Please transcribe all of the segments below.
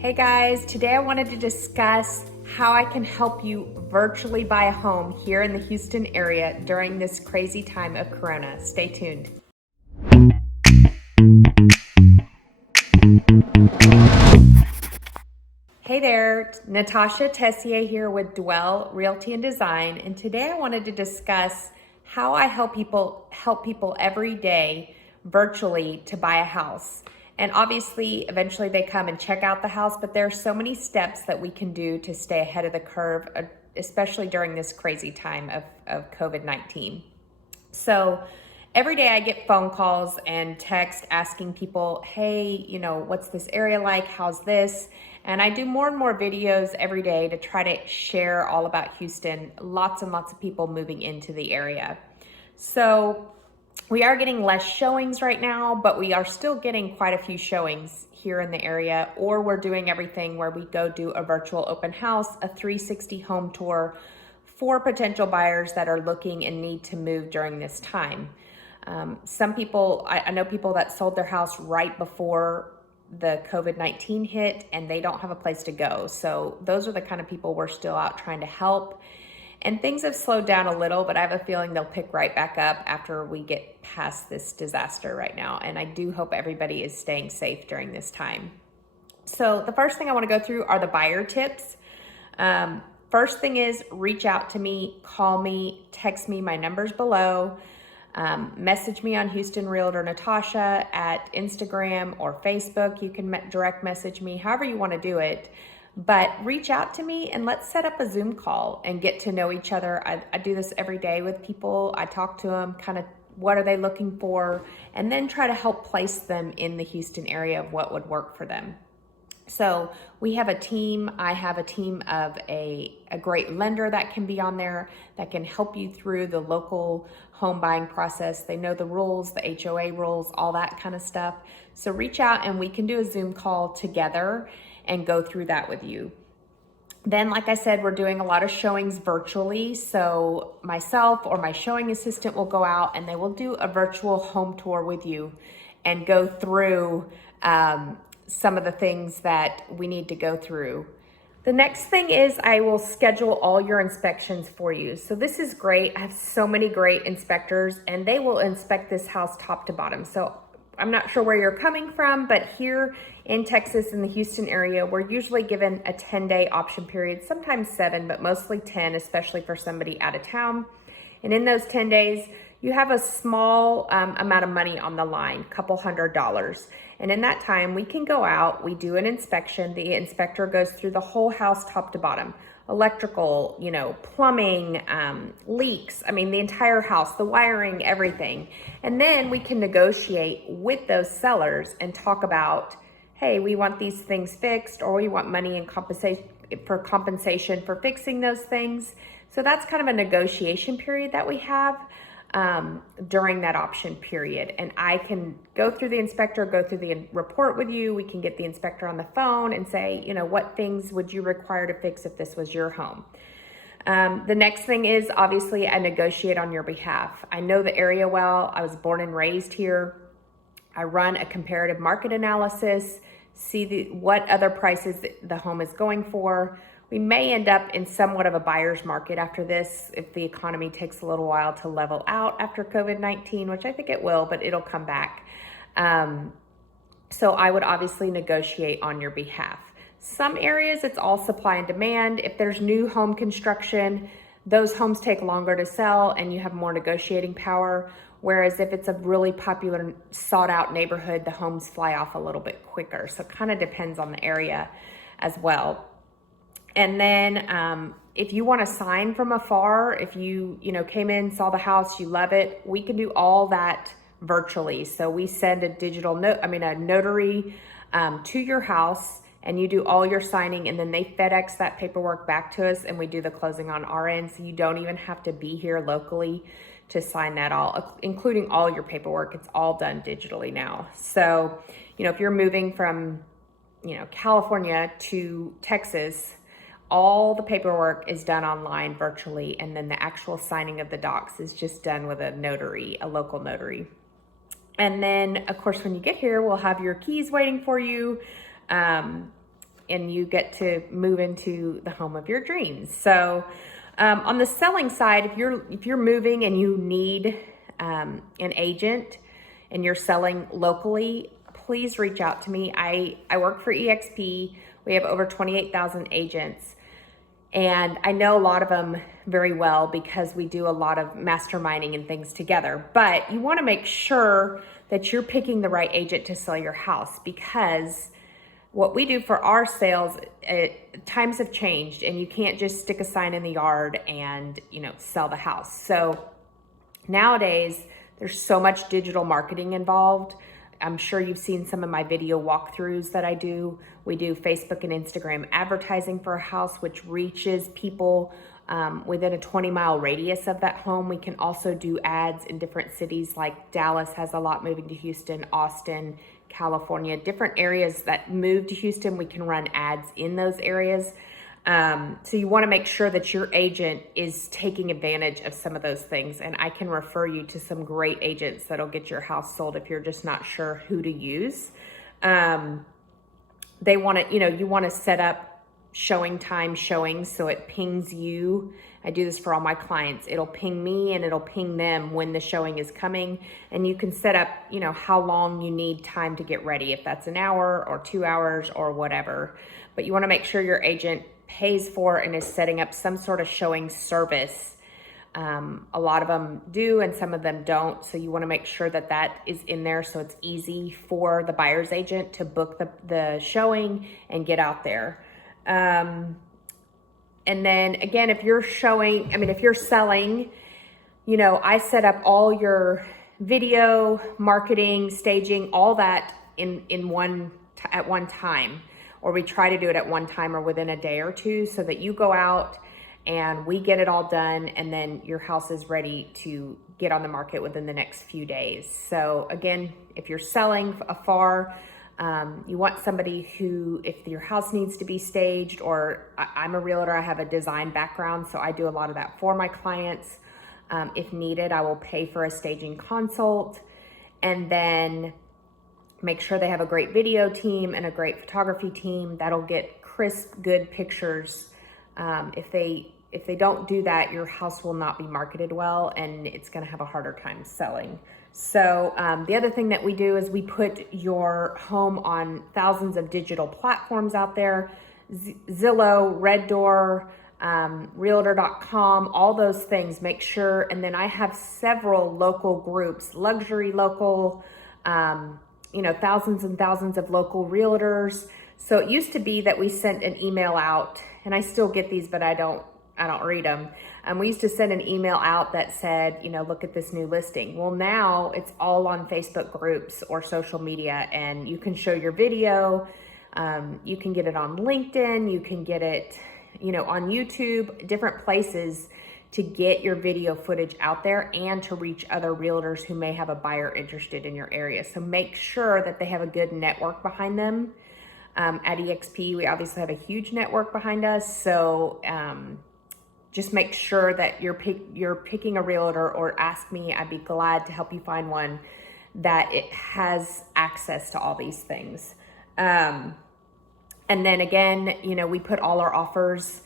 Hey guys, today I wanted to discuss how I can help you virtually buy a home here in the Houston area during this crazy time of Corona. Stay tuned. Hey there, Natasha Tessier here with Dwell Realty and Design, and today I wanted to discuss how I help people every day virtually to buy a house. And obviously, eventually they come and check out the house, but there are so many steps that we can do to stay ahead of the curve, especially during this crazy time of COVID-19. So every day I get phone calls and text asking people, hey, what's this area like? How's this? And I do more and more videos every day to try to share all about Houston. Lots and lots of people moving into the area. So we are getting less showings right now, but we are still getting quite a few showings here in the area, or we're doing everything where we go do a virtual open house, a 360 home tour for potential buyers that are looking and need to move during this time. Some people, I know people that sold their house right before the COVID-19 hit and they don't have a place to go. So those are the kind of people we're still out trying to help. And things have slowed down a little, but I have a feeling they'll pick right back up after we get past this disaster right now. And I do hope everybody is staying safe during this time. So the first thing I want to go through are the buyer tips. First thing is reach out to me, call me, text me, my number's below. Message me on Houston Realtor Natasha at Instagram or Facebook. You can direct message me, however you want to do it. But reach out to me and let's set up a Zoom call and get to know each other. I do this every day with people. I talk to them, kind of what are they looking for, and then try to help place them in the Houston area of what would work for them. So we have a team. I have a team of a great lender that can be on there that can help you through the local home buying process. They know the rules, the HOA rules, all that kind of stuff. So reach out and we can do a Zoom call together and go through that with you. Then, like I said, we're doing a lot of showings virtually. So myself or my showing assistant will go out and they will do a virtual home tour with you and go through some of the things that we need to go through. The next thing is I will schedule all your inspections for you. So this is great. I have so many great inspectors and they will inspect this house top to bottom. So I'm not sure where you're coming from, but here in Texas, in the Houston area, we're usually given a 10-day option period, sometimes 7, but mostly 10, especially for somebody out of town. And in those 10 days, you have a small amount of money on the line, a couple $100s. And in that time, we can go out, we do an inspection. The inspector goes through the whole house top to bottom. Electrical, plumbing, leaks, the entire house, the wiring, everything. And then we can negotiate with those sellers and talk about, hey, we want these things fixed, or we want money in compensation for fixing those things. So that's kind of a negotiation period that we have during that option period. And I can go through the inspector, go through the report with you. We can get the inspector on the phone and say, what things would you require to fix if this was your home? The next thing is obviously I negotiate on your behalf. I know the area well. I was born and raised here. I run a comparative market analysis, see what other prices the home is going for. We may end up in somewhat of a buyer's market after this if the economy takes a little while to level out after COVID-19, which I think it will, but it'll come back. So I would obviously negotiate on your behalf. Some areas, it's all supply and demand. If there's new home construction, those homes take longer to sell and you have more negotiating power. Whereas if it's a really popular, sought out neighborhood, the homes fly off a little bit quicker. So it kind of depends on the area as well. And then if you want to sign from afar, if you came in, saw the house, you love it, we can do all that virtually. So we send a a notary to your house and you do all your signing, and then they FedEx that paperwork back to us and we do the closing on our end. So you don't even have to be here locally to sign that all, including all your paperwork. It's all done digitally now. So, if you're moving from, California to Texas, all the paperwork is done online virtually, and then the actual signing of the docs is just done with a notary, a local notary. And then, of course, when you get here, we'll have your keys waiting for you. and you get to move into the home of your dreams. So on the selling side, if you're moving and you need an agent and you're selling locally, please reach out to me. I work for EXP. We have over 28,000 agents. And I know a lot of them very well because we do a lot of masterminding and things together. But you want to make sure that you're picking the right agent to sell your house, because what we do for our sales, times have changed and you can't just stick a sign in the yard and, sell the house. So nowadays, there's so much digital marketing involved. I'm sure you've seen some of my video walkthroughs that I do. We do Facebook and Instagram advertising for a house, which reaches people within a 20-mile radius of that home. We can also do ads in different cities, like Dallas has a lot moving to Houston, Austin, California, different areas that move to Houston. We can run ads in those areas. So you want to make sure that your agent is taking advantage of some of those things. And I can refer you to some great agents that'll get your house sold if you're just not sure who to use. They want to, you want to set up showings so it pings you. I do this for all my clients. It'll ping me and it'll ping them when the showing is coming. And you can set up, how long you need time to get ready, if that's an hour or 2 hours or whatever. But you want to make sure your agent pays for and is setting up some sort of showing service. A lot of them do and some of them don't. So you want to make sure that that is in there so it's easy for the buyer's agent to book the showing and get out there. And then again, if you're selling, I set up all your video, marketing, staging, all that at one time. Or we try to do it at one time or within a day or two, so that you go out and we get it all done, and then your house is ready to get on the market within the next few days. So again, if you're selling afar, you want somebody who, if your house needs to be staged, or I'm a realtor, I have a design background, so I do a lot of that for my clients. If needed, I will pay for a staging consult, and then make sure they have a great video team and a great photography team that'll get crisp, good pictures. If they don't do that, your house will not be marketed well and it's gonna have a harder time selling. So the other thing that we do is we put your home on thousands of digital platforms out there, Zillow, Red Door, Realtor.com, all those things, make sure. And then I have several local groups, luxury local, thousands and thousands of local realtors. So it used to be that we sent an email out, and I still get these, but I don't read them. We used to send an email out that said, look at this new listing. Well, now it's all on Facebook groups or social media, and you can show your video. You can get it on LinkedIn. You can get it, on YouTube, different places to get your video footage out there and to reach other realtors who may have a buyer interested in your area. So make sure that they have a good network behind them. At EXP, we obviously have a huge network behind us. So just make sure that you're picking a realtor, or ask me. I'd be glad to help you find one that it has access to all these things. And then again, we put all our offers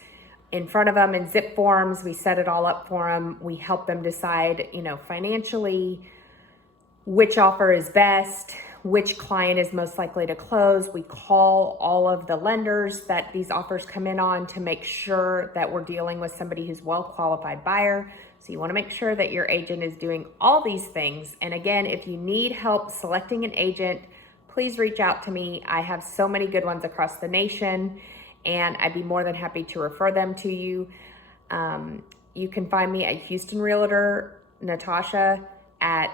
in front of them in zip forms. We set it all up for them. We help them decide, financially, which offer is best, which client is most likely to close. We call all of the lenders that these offers come in on to make sure that we're dealing with somebody who's well-qualified buyer. So you want to make sure that your agent is doing all these things. And again, if you need help selecting an agent, please reach out to me. I have so many good ones across the nation, and I'd be more than happy to refer them to you. You can find me at Houston Realtor Natasha at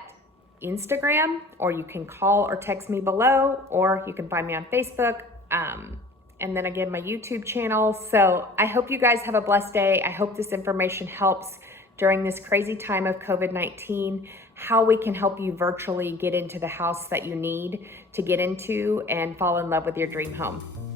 Instagram, or you can call or text me below, or you can find me on Facebook. And then again, my YouTube channel. So I hope you guys have a blessed day. I hope this information helps during this crazy time of COVID-19, how we can help you virtually get into the house that you need to get into and fall in love with your dream home.